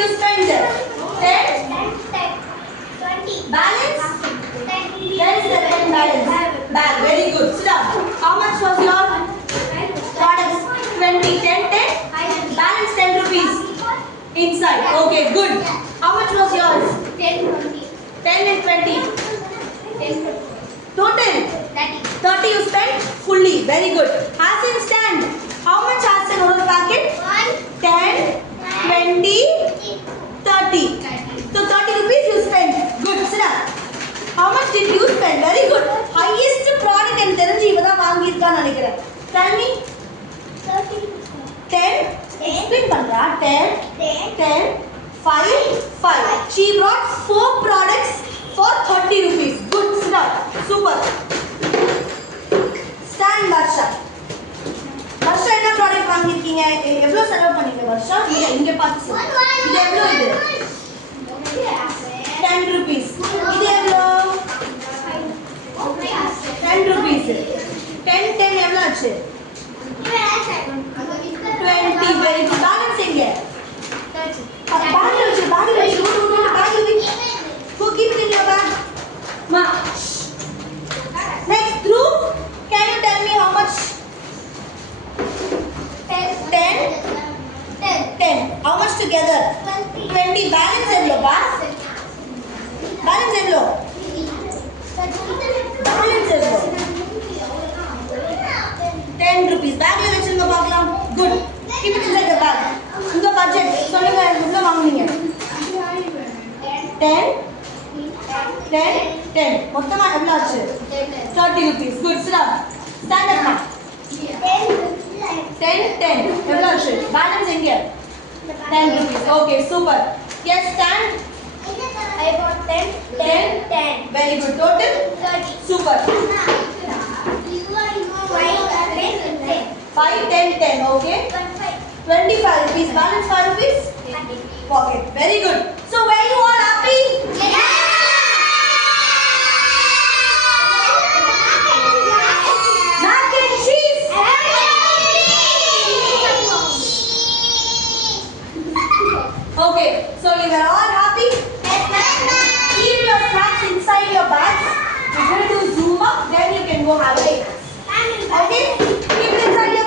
you spent? 10? 20. Balance? 10. Where is the 10 balance? Bag. Very good. Sit down. How much was your products? 20. 10, 10? Balance 10 rupees. Inside. Okay, good. How much was yours? 10, 20. 10 and 20. 10, Total? 30. 30 you spent fully. Very good. As in stand. How much as in oral packet? 10, 20, 30. So 30 rupees you spent. Good. Sit down. How much did you spend? Very good. Highest product and தெரிஞ்சு இவதான் வாங்கி இருக்கான்னு நினைக்கிறேன். Tell me. 10. Explain பண்றா. 10, 10, 5, 5. She brought 4 products for 30 rupees. Good. Sit down. Super. Stand Varsha. Varsha என்ன product வாங்கி இருக்கீங்க? எவ்வளவு செலவு பண்ணீங்க வர்ஷா? இங்க பார்த்து சொல்லு. இது எவ்வளவு இது? 10 rupees. இது எவ்வளவு? 10 rupees. 10 10 எவ்வளவு ஆச்சு? 20. Very good. Balance எங்க? Bagல வச்சு. Go keep it in your bag. Ma. Next group. Can you tell me how much? 10. 10. How much together? 20. Balance எவ்வளோப்பா? Balance எவ்வளோ? Balance எவ்வளோ? 10 rupees. Bagல வச்சிருங்க பார்க்கலாம். Good. Keep it inside the bag. உங்க budget சொல்லுங்க எவ்வளவு வாங்குனீங்க? 10 10 10. மொத்தமா எவ்வளவு ஆச்சு? 30 rupees. Good. Sit down. Stand up now. 10 10. எவ்வளவு ஆச்சு? Balance எங்க? 10 rupees. Okay, super. Yes, stand. I bought 10, 10, 10. Very good. Total? 30. Super. 5 10 10. Okay. 25 rupees. Balance 5 rupees. Pocket. Very good. So were you all happy? Mac and cheese. Okay. So you were all happy? Keep your snacks inside your bags. We're going to do Zoom up. Then you can go have a break. Okay.